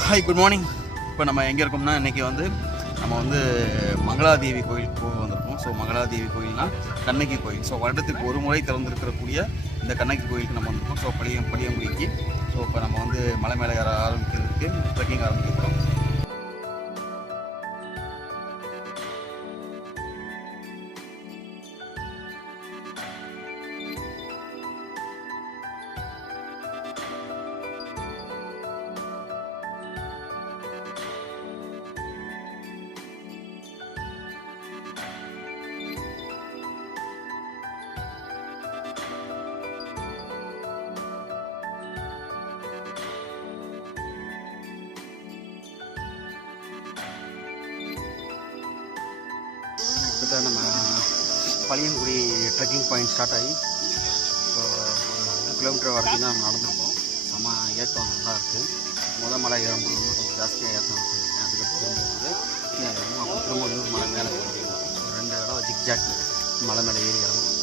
Hi, good morning. இப்போ நம்ம எங்கே இருக்கோம்னா, இன்றைக்கி வந்து நம்ம வந்து மங்களாதேவி கோயிலுக்கு போக வந்திருக்கோம். ஸோ மங்களாதேவி கோயில்னால் கண்ணகி கோயில். ஸோ வருடத்துக்கு ஒரு முறை திறந்திருக்கக்கூடிய இந்த கண்ணகி கோயிலுக்கு நம்ம வந்திருக்கோம். ஸோ படியங்குடிக்கு. ஸோ இப்போ நம்ம வந்து மலை மேலே ஏற ஆரம்பிக்கிறதுக்கு ட்ரெக்கிங் ஆரம்பிக்கிறோம். இப்போ நம்ம பழியங்குடி ட்ரெக்கிங் பாயிண்ட் ஸ்டார்ட் ஆகி இப்போ 1 கிலோமீட்டர் வரைக்கும் தான் நம்ம நடந்துருக்கோம். செம்ம ஏற்றம் நல்லா இருக்குது. மலை ஏறும்போது இன்னும் கொஞ்சம் ஜாஸ்தியாக ஏற்றம் பண்ணியிருக்கேன். அதுக்கப்புறம் திரும்ப இன்னொரு மலை மேலே ஏறணும். 2 இடம் ஜிக்ஜாக் மலை மேலே ஏறி இறங்கணும்.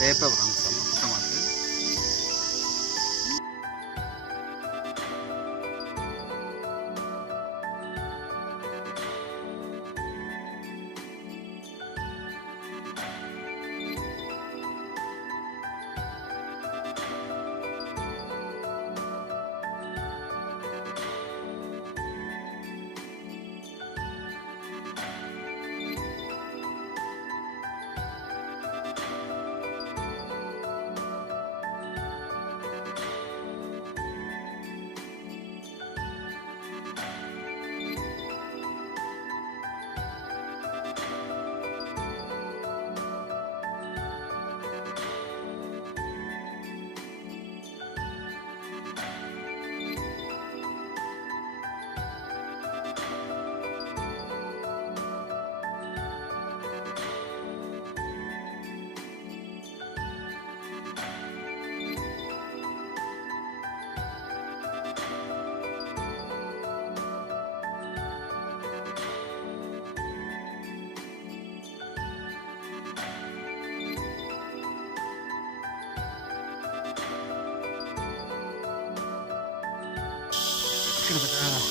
பேப்பர் வராங்க, செம்ம சுத்தமாக இருக்குது. கிட்டத்தட்ட ஒரு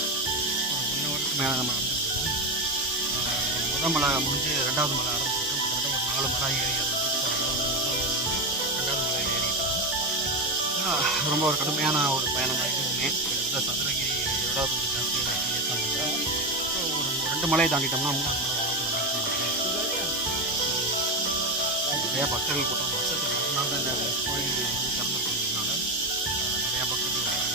1 ஹவருக்கு மேலே நம்ம வந்துருக்கோம். முதல் மலை முடிஞ்சு 2வது மலை ஆரம்பிச்சிருக்கோம். கிட்டத்தட்ட ஒரு 4 மலை ஏறி இறங்கணும். 2வது மலை ஏறிட்டோம். ரொம்ப ஒரு கடுமையான ஒரு பயணம் தான் இதுவுமே. கிட்டத்தட்ட சதுரகிரியோட கொஞ்சம் ஜாஸ்தியாக ஏற்றாங்க. ஒரு 2 மலையை தாண்டிட்டோம்னா 3வது மலை நிறையா பக்தர்கள் கூட்டம். வருஷத்துக்கு 2 நாள் தான் இந்த கோயில் வந்து திறந்துருக்கிறதுனால நிறையா பக்தர்கள் வராங்க.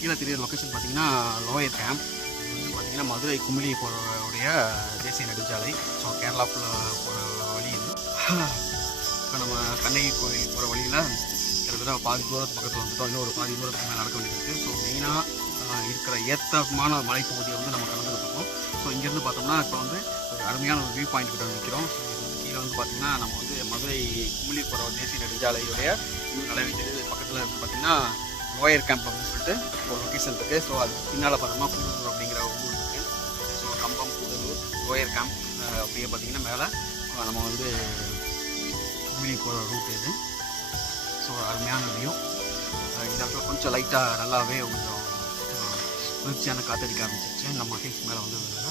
கீழே தெரியுற லொக்கேஷன் பார்த்தீங்கன்னா லோயர் கேம்ப். இது வந்து பார்த்திங்கன்னா மதுரை குமிளி போகிறவுடைய தேசிய நெடுஞ்சாலை. ஸோ கேரளாக்குள்ளே போகிற வழி இது. இப்போ நம்ம கண்ணகி கோயில் போகிற வழியில் கிட்டத்தட்ட பாதி தூரத்து பக்கத்தில் வந்துட்டோம். இன்னும் ஒரு பாதி தூரத்துக்கு மேலே நடக்க வேண்டியது இருக்குது. ஸோ மெயினாக இருக்கிற ஏற்றமான மலைப்பகுதியை வந்து நம்ம கடந்துட்டு இருக்கோம். ஸோ இங்கேருந்து பார்த்தோம்னா இப்போ வந்து ஒரு அருமையான ஒரு வியூ பாயிண்ட் கிட்ட நிற்கிறோம். கீழே வந்து பார்த்திங்கன்னா நம்ம வந்து மதுரை குமிளி போகிற தேசிய நெடுஞ்சாலையுடைய வியூ நல்லா இருக்குது. பக்கத்தில் இருக்குது பார்த்திங்கன்னா லோயர் கேம்ப் அப்படின்னு சொல்லிட்டு ஒரு லொக்கேஷன் இருக்குது. ஸோ அது பின்னால் பார்த்தோம்னா கூடலூர் அப்படிங்கிற ஒரு ஊர் இருக்குது. ஸோ கம்பம், கூடலூர், லோயர் கேம்ப் அப்படியே பார்த்திங்கன்னா மேலே நம்ம வந்து குமிளி போகிற ரூட் இது. ஸோ அருமையான வியூ. இந்த இடத்துல கொஞ்சம் லைட்டாக நல்லாவே கொஞ்சம் குளிர்ச்சியான காற்றடிக்க ஆரம்பிச்சிருச்சு. நம்ம ஹில்ஸ் மேலே வந்ததுனால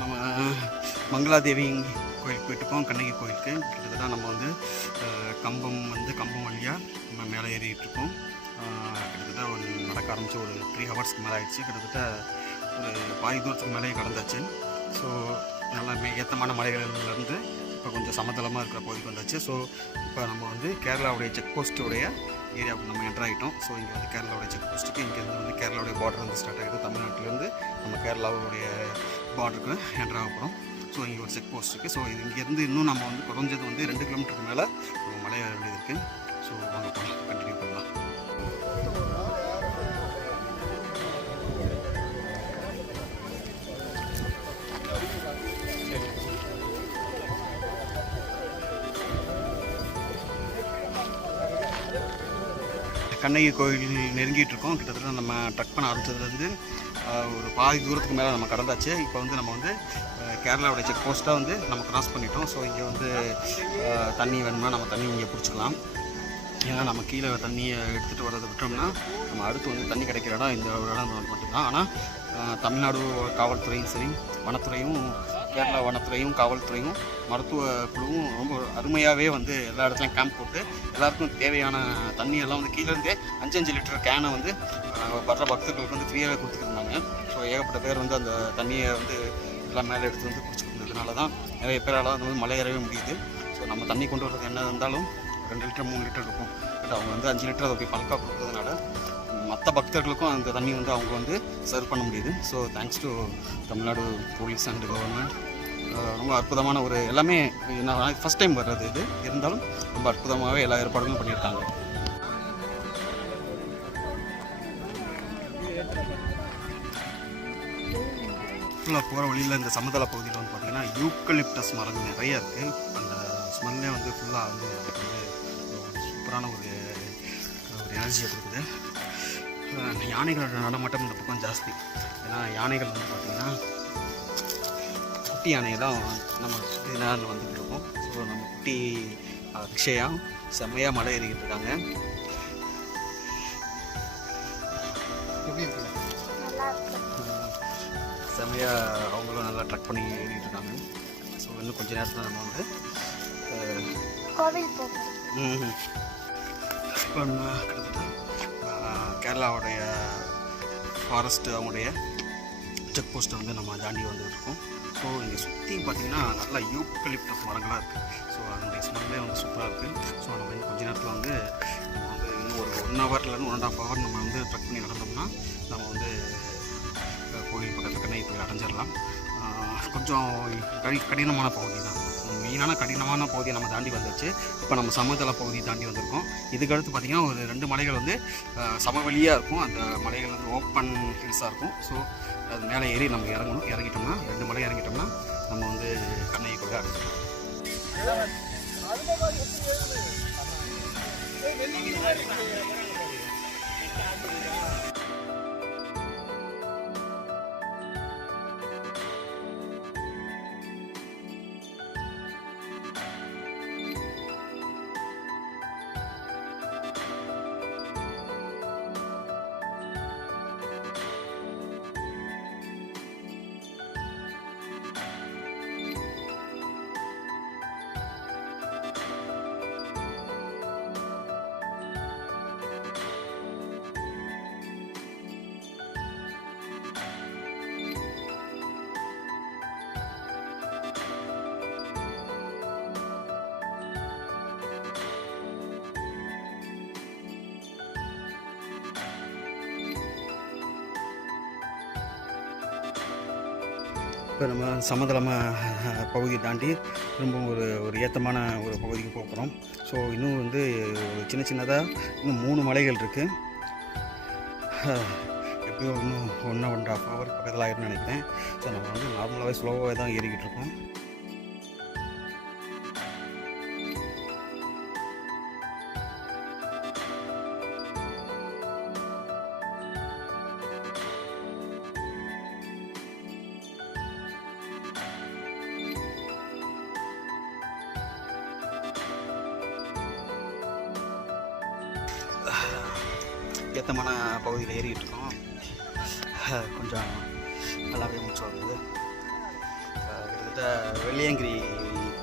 நம்ம மங்களாதேவி கோயிலுக்கு போயிட்டுருக்கோம். கண்ணகி கோயிலுக்கு கிட்டத்தட்ட நம்ம வந்து கம்பம் வழியாக நம்ம மேலே ஏறிட்டுருக்கோம். கிட்டத்தட்ட ஒரு நடக்க ஆரம்பித்து ஒரு 3 ஹவர்ஸ்க்கு மேலே ஆகிடுச்சு. கிட்டத்தட்ட ஒரு பாதி தூரத்துக்கு மேலே கடந்தாச்சு. ஸோ நல்லா ஏற்றமான மலைகளிலேருந்து இப்போ கொஞ்சம் சமதளமாக இருக்கிற பகுதிக்கு வந்தாச்சு. ஸோ இப்போ நம்ம வந்து கேரளாவுடைய செக் போஸ்ட்டுடைய ஏரியாவுக்கு நம்ம என்டர் ஆகிட்டோம். ஸோ இங்கே வந்து கேரளாவுடைய செக் போஸ்ட்டுக்கு இங்கேருந்து வந்து கேரளாவுடைய பார்டர் வந்து ஸ்டார்ட் ஆகிடுது. தமிழ்நாட்டிலேருந்து நம்ம கேரளாவுடைய பார்டருக்கு என்டர் ஆக போகிறோம். ஸோ இங்கே ஒரு செக் போஸ்ட் இருக்குது. ஸோ இது இங்கேருந்து இன்னும் நம்ம வந்து குறைஞ்சது வந்து 2 கிலோமீட்டருக்கு மேலே நம்ம மலை ஏற வேண்டியது இருக்குது. ஸோ வாங்க போகலாம், கண்டினியூ பண்ணலாம். கண்ணகி கோயில் நெருங்கிட்டு இருக்கோம். கிட்டத்தட்ட நம்ம ட்ரக் பண்ண ஆரம்பிச்சதுலேருந்து ஒரு பாதி தூரத்துக்கு மேலே நம்ம கடந்தாச்சு. இப்போ வந்து நம்ம வந்து கேரளாவுடைய செக் போஸ்ட்டாக வந்து நம்ம கிராஸ் பண்ணிட்டோம். ஸோ இங்கே வந்து தண்ணி வேணும்னா நம்ம தண்ணி இங்கே பிடிச்சிக்கலாம். ஏன்னா நம்ம கீழே தண்ணியை எடுத்துகிட்டு வரதை விட்டோம்னா நம்ம அடுத்து வந்து தண்ணி கிடைக்கிற இடம் இந்த ஒரு இடம் மட்டும்தான். ஆனால் தமிழ்நாடு காவல்துறையும் சரி, வனத்துறையும், கேரளா வனத்துறையும், காவல்துறையும், மருத்துவ குழுவும் ரொம்ப அருமையாகவே வந்து எல்லா இடத்துலையும் கேம்ப் போட்டு எல்லாருக்கும் தேவையான தண்ணியெல்லாம் வந்து கீழேருந்தே 5-5 லிட்டர் கேனை வந்து வர்ற பக்தர்களுக்கு வந்து ஃப்ரீயாகவே கொடுத்துருந்தாங்க. ஸோ ஏகப்பட்ட பேர் வந்து அந்த தண்ணியை வந்து எல்லாம் மேலே எடுத்து வந்து குடிச்சுட்டு இருந்ததுனால தான் நிறைய பேரால் வந்து மலை ஏறவே முடியுது. ஸோ நம்ம தண்ணி கொண்டு வர்றது என்ன இருந்தாலும் 2 லிட்டர் 3 லிட்டர் இருக்கும். பட் அவங்க வந்து 5 லிட்டர் அதை போய் பல்காக கொடுக்குறதுனால மற்ற பக்தர்களுக்கும் அந்த தண்ணி வந்து அவங்க வந்து சர்வ் பண்ண முடியுது. So thanks to Tamil Nadu police and government. ரொம்ப அற்புதமான ஒரு எல்லாமே நான் ஃபஸ்ட் டைம் வர்றது இது இருந்தாலும் ரொம்ப அற்புதமாகவே எல்லா ஏற்பாடுகளும் பண்ணியிருக்காங்க. ஃபுல்லாக போகிற வழியில் இந்த சமதள பகுதியில் வந்து பார்த்திங்கன்னா யூக்கலிப்டஸ் மரங்கள் நிறைய இருக்குது. அந்த ஸ்மெல்லே வந்து ஃபுல்லாக வந்து நமக்கு வந்து சூப்பரான ஒரு எனர்ஜியை கொடுக்குது. யானைகளோட நடமாட்டம் இந்த பக்கம் ஜாஸ்தி. ஏன்னா யானைகள் வந்து பார்த்திங்கன்னா குட்டி யானை தான் நம்ம சுற்றி நேரில் வந்துட்டு இருக்கோம். ஸோ நம்ம குட்டி அக்ஷயா செம்மையாக மலை ஏறிக்கிட்டு இருக்காங்க. செம்மையாக அவங்களும் நல்லா ட்ரக் பண்ணி ஏறிட்டு இருக்காங்க. ஸோ இன்னும் கொஞ்சம் நேரத்தில் நம்ம வந்து கோவில் போகிறோம். இப்போ நம்ம கிட்டத்தட்ட கேரளாவுடைய ஃபாரஸ்ட்டு அவங்களுடைய செக் போஸ்ட்டை வந்து நம்ம தாண்டி வந்துட்டு இருக்கோம். ஸோ இங்கே சுற்றி பார்த்திங்கன்னா நல்லா யூக்கலிப்டஸ் மரங்களாக இருக்குது. ஸோ அதனுடைய ஸ்மெல்லே வந்து சூப்பராக இருக்குது. ஸோ நம்ம இன்னும் கொஞ்ச நேரத்தில் வந்து நம்ம வந்து இன்னும் ஒரு 1 ஹவர்லேருந்து 1.5 ஹவர் நம்ம வந்து ட்ரக் பண்ணி நடந்தோம்னா நம்ம வந்து கோயில் பக்கத்தில் கண்ணகி கோயில் அடைஞ்சிடலாம். கொஞ்சம் கடினமான பகுதி தான், மெயினான கடினமான பகுதியை நம்ம தாண்டி வந்துச்சு. இப்போ நம்ம சமதள பகுதியை தாண்டி வந்திருக்கோம். இதுக்கடுத்து பார்த்திங்கன்னா ஒரு 2 மலைகள் வந்து சமவெளியாக இருக்கும். அந்த மலைகள் வந்து ஓப்பன் ஹில்ஸாக இருக்கும். ஸோ அது மேலே ஏறி நம்ம இறங்கணும். இறங்கிட்டோம்னா 2 மலை இறங்கிட்டோம்னா நம்ம வந்து கண்ணகி கோயில் அடைஞ்சிடலாம். இப்போ நம்ம சமதளமாக பகுதியை தாண்டி ரொம்ப ஒரு ஏற்றமான ஒரு பகுதிக்கு போகிறோம். ஸோ இன்னும் வந்து ஒரு சின்னதாக இன்னும் 3 மலைகள் இருக்குது. எப்படியோ இன்னும் 1.5 ஹவர் பக்கத்தில் ஆகிடும்னு நினைக்கிறேன். ஸோ நம்ம வந்து நார்மலாகவே ஸ்லோவாக தான் ஏறிக்கிட்டு இருக்கோம். ஏற்றமான பகுதியில் ஏறிக்கிட்டு இருக்கோம். கொஞ்சம் நல்லாவே மூச்சு வருது. கிட்டத்தட்ட வெள்ளியங்கிரி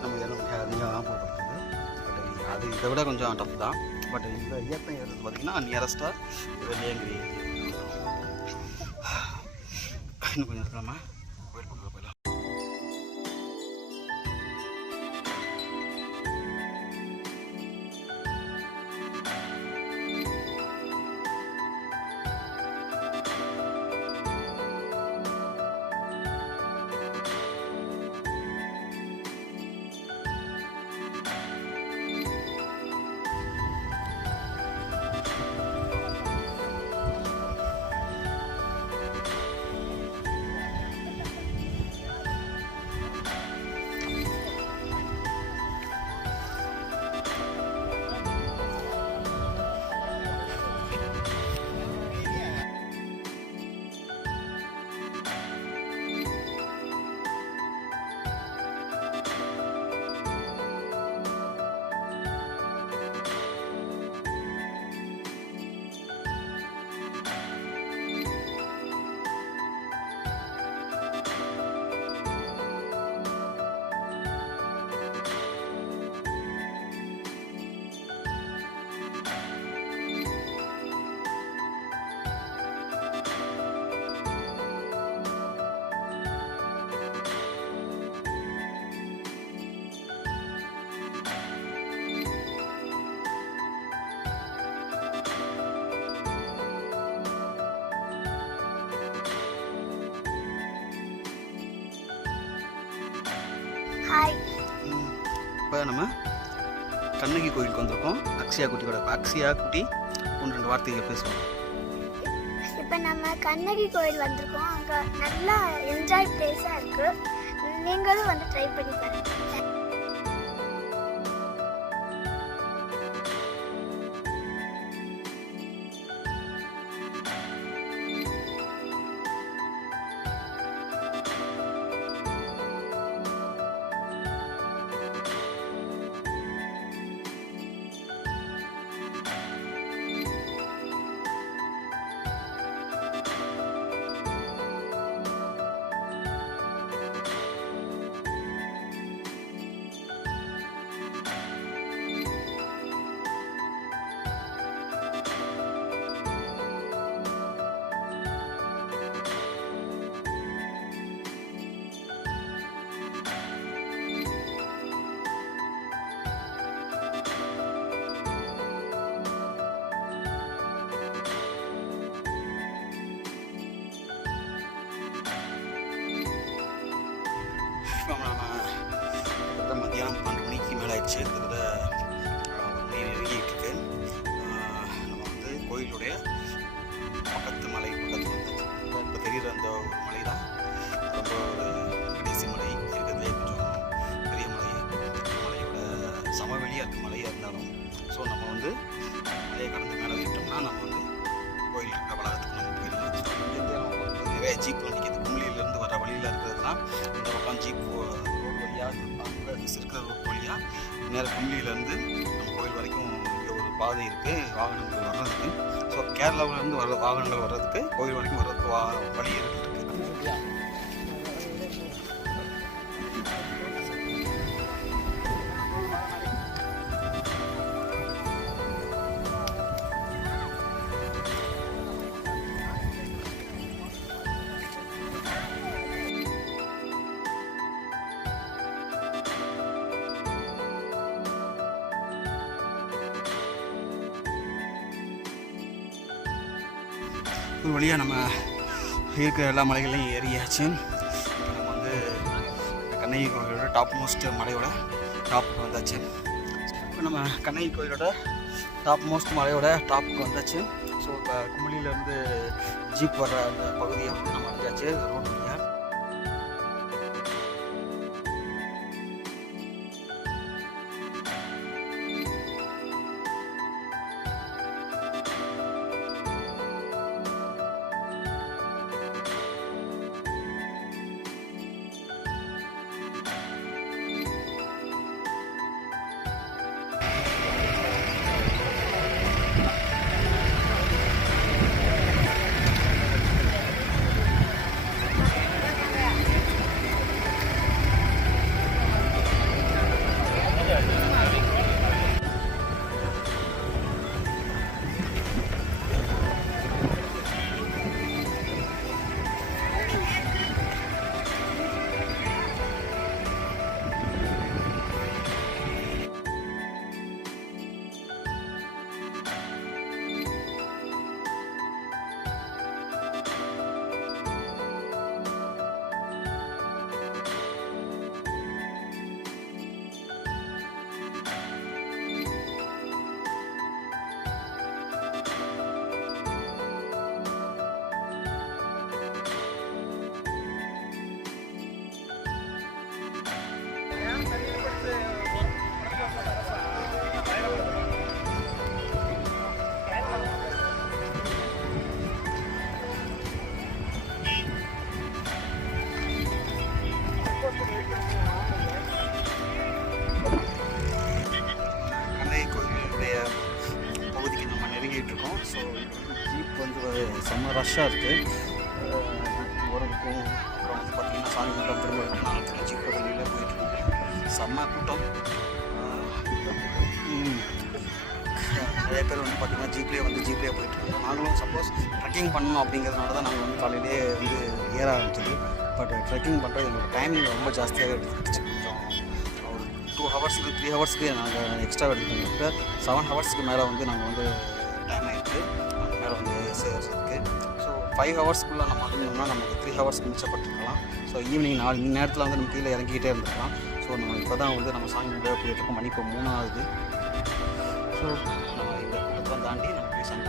நம்ம நீங்கள் தான் போகிறது. பட் அது இதை விட கொஞ்சம் டஃப் தான். பட் இந்த ஏற்றம் ஏறுறது பார்த்திங்கன்னா நியரஸ்ட்டாக வெள்ளியங்கிரி. இன்னும் கொஞ்சம் இருக்கலாமா கோயில் பக்கத்தில் போயிடலாம். இப்போ நம்ம கண்ணகி கோயிலுக்கு வந்திருக்கோம். அக்ஷயா குட்டி 1-2 வார்த்தைகள் பேசுவோம். இப்போ நம்ம கண்ணகி கோயில் வந்திருக்கோம். அங்கே நல்லா என்ஜாய் பிளேஸாக இருக்குது. நீங்களும் வந்து ட்ரை பண்ணி பாருங்க. மேக்ஸிமம் நம்ம மத்தியானம் 12 மணிக்கு மேலே ஆயிடுச்சு. கிட்டத்தட்ட 1 மணி நெருங்கிட்டு இருக்கு. நம்ம வந்து கோயிலுடைய பக்கத்து மலை பக்கத்தில் வந்து இப்போ தெரிகிற அந்த ஒரு மலை தான் ரொம்ப ஒரு கடைசி மலை இருக்கிறதுலே கொஞ்சம் பெரிய மலை. மலையோட சமவெளியாக இருக்க மலையாக இருந்தாலும் ஸோ நம்ம வந்து மலையை கடந்து மேலே விட்டோம்னா நம்ம வந்து கோயில் இருக்க வளாகத்துக்கு நம்ம போயிடலாம். ஸோ இங்கேருந்து நம்ம வந்து நிறைய ஜீப்பில் நிற்கிது. கும்ளியிலேருந்து வர வழியில் இருக்கிறதுலாம் இந்த பக்கம் ஜீப் ரோடு வழியாக அங்கே இருக்கிற ரோட் வழியாக நேராக கும்ளியிலேருந்து நம்ம கோயில் வரைக்கும் இங்கே ஒரு பாதை இருக்குது வாகனங்கள் வர்றதுக்கு. ஸோ கேரளாவிலேருந்து வர வாகனங்கள் வர்றதுக்கு கோயில் வரைக்கும் வர்றதுக்கு வழி இருக்குது. ஒரு வழியாக நம்ம இருக்கிற எல்லா மலைகளையும் ஏறியாச்சு. நம்ம வந்து கண்ணகி கோயிலோட டாப் மோஸ்ட் மலையோட டாப்புக்கு வந்தாச்சு. இப்போ நம்ம கண்ணகி கோயிலோட டாப் மோஸ்ட் மலையோட டாப்புக்கு வந்தாச்சு. ஸோ இப்போ கும்பலியிலேருந்து ஜீப் வர்ற அந்த பகுதியை வந்து நம்ம அடைஞ்சாச்சு ரோடு வழியாக. இருக்கோம். ஸோ ஜீப் வந்து செம்ம ரஷ்ஷாக இருக்குது. போகிறதுக்கும் அப்புறம் வந்து பார்த்திங்கன்னா சாமி கும்பிட்டு திரும்ப நான் ஜீப் வெளியில் போயிட்டுருக்கேன். செம்ம கூட்டம். நிறைய பேர் வந்து பார்த்திங்கன்னா ஜீப்லேயே போயிட்டுருக்கோம். நாங்களும் சப்போஸ் ட்ரெக்கிங் பண்ணணும் அப்படிங்கிறதுனால தான் நாங்கள் வந்து காலையிலேயே வந்து ஏற ஆரம்பிச்சது. பட் ட்ரெக்கிங் பண்ணுறது எங்களுக்கு டைமிங் ரொம்ப ஜாஸ்தியாகவே எடுத்துக்கிடுச்சு. கொஞ்சம் ஒரு 2 ஹவர்ஸ்க்கு 3 ஹவர்ஸ்க்கு நாங்கள் எக்ஸ்ட்ரா எடுத்துக்கிட்டு 7 ஹவர்ஸ்க்கு மேலே வந்து நாங்கள் வந்து டைம் ஆகிடுது அந்த மேலே வந்து சேர்றதுக்கு. ஸோ 5 ஹவர்ஸ்க்குள்ளே நம்ம வந்துட்டோம்னா நமக்கு 3 ஹவர்ஸ்க்கு மிச்சப்பட்டுருக்கலாம். ஸோ ஈவினிங் 4 நேரத்தில் வந்து நம்ம கீழே இறங்கிக்கிட்டே இருந்துக்கலாம். ஸோ நம்ம இப்போ தான் வந்து நம்ம சாமி கும்பிட போயிட்டுருக்கோம். மணி இப்போ 3 ஆகுது. ஸோ நம்ம இந்த கூட்டத்தெல்லாம் தாண்டி நம்ம போய் சாமி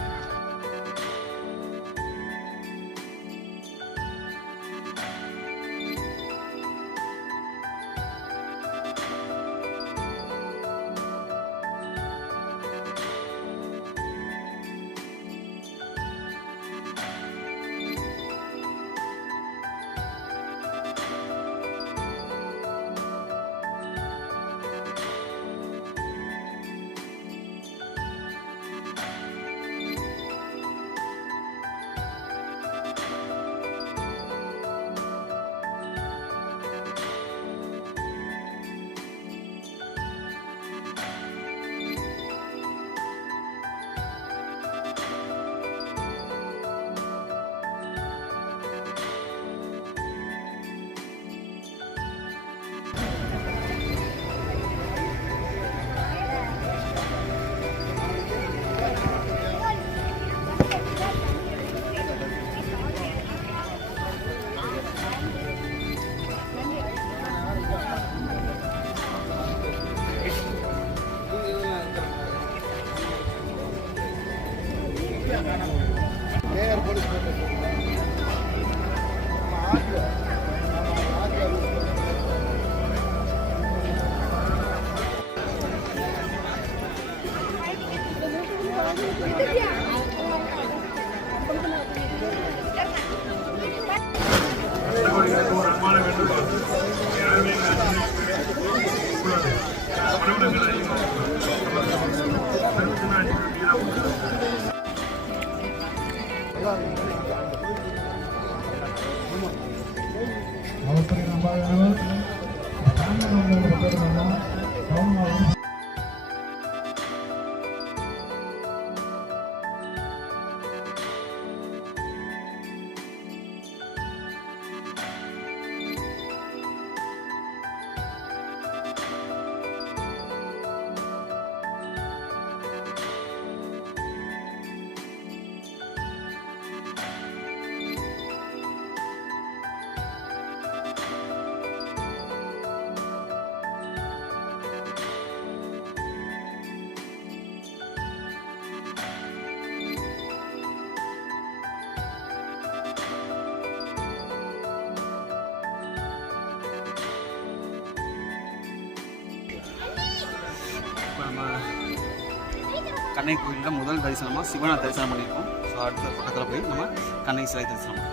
கண்ணகி கோயிலில் முதல் தரிசனமாக சிவனை தரிசனம் பண்ணியிருக்கோம். ஸோ அடுத்த பக்கத்தில் போய் நம்ம கண்ணகி சிலை தரிசனம்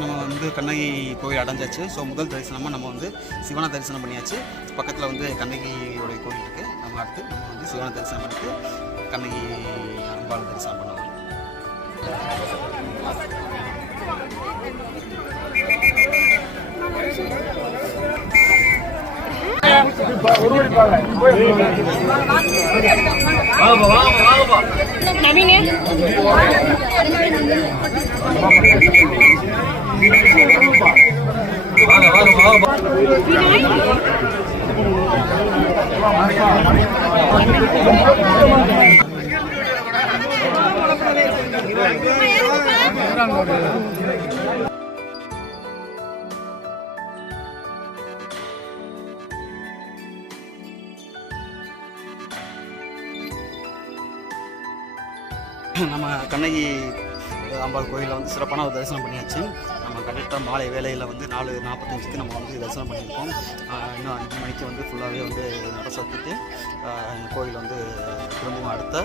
நம்ம வந்து கண்ணகி கோயில் அடைஞ்சாச்சு. ஸோ முதல் தரிசனமாக நம்ம வந்து சிவனை தரிசனம் பண்ணியாச்சு. பக்கத்தில் வந்து கண்ணகியோடைய கோயில் இருக்குது. நம்ம அடுத்து நம்ம வந்து சிவனை தரிசனம் பண்ணிட்டு கண்ணகி அம்பாள் தரிசனம் பண்ணுவோம். நம்ம கண்ணகி அம்பாள் கோயிலில் வந்து சிறப்பான ஒரு தரிசனம் பண்ணியாச்சு. நம்ம கரெக்டாக மாலை வேலையில் வந்து 4:45க்கு நம்ம வந்து தரிசனம் பண்ணியிருக்கோம். இன்னும் 5 மணிக்கு வந்து ஃபுல்லாகவே வந்து நட சாத்திட்டு கோயில் வந்து திரும்பவும் அடுத்த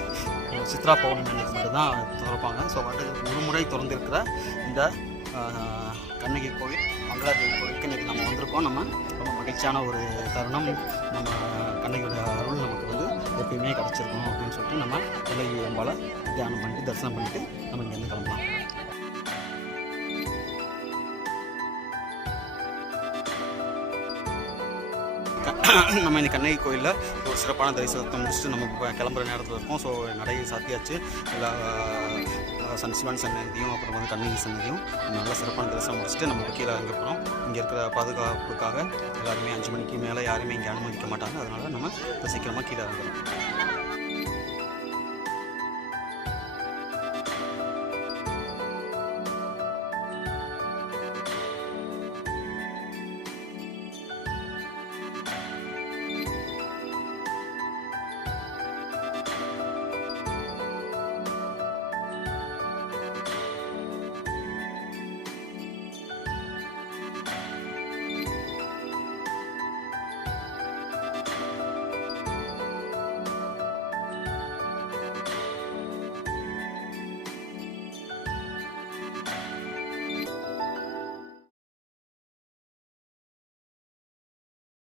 சித்ரா பௌர்ணமி அன்னைக்கு மட்டும்தான் திறப்பாங்க. ஸோ வந்து ஒரு முறை திறந்திருக்கிற இந்த கண்ணகி கோயில் மங்களாதேவி கோயிலுக்கு இன்றைக்கி நம்ம வந்திருக்கோம். நம்ம ரொம்ப மகிழ்ச்சியான ஒரு தருணம். நம்ம கண்ணகியோட அருள் நமக்கு வந்து எப்பயுமே கிடச்சிருக்கணும் அப்படின்னு சொல்லிட்டு நம்ம கண்ணகி அம்பாளை தியானம் பண்ணிட்டு தரிசனம் பண்ணிவிட்டு நம்ம இங்கேருந்து கிளம்பலாம். நம்ம இன்னைக்கு கண்ணகி கோயிலில் ஒரு சிறப்பான தரிசனத்தை முடிச்சுட்டு நம்ம கிளம்புற நேரத்தில் இருக்கோம். ஸோ நடைய சாத்தியாச்சு. எல்லா சிவன் சன்னதியும் அப்புறம் வந்து கண்ணகி சன்னதியும் நல்ல சிறப்பான தரிசனம் முடிச்சுட்டு நம்ம கீழே இறங்க போகிறோம். இங்கே இருக்கிற பாதுகாப்புக்காக எல்லாருமே 5 மணிக்கு மேலே யாருமே இங்கே அனுமதிக்க மாட்டாங்க. அதனால் நம்ம சீக்கிரமாக கீழே இறங்குறோம்.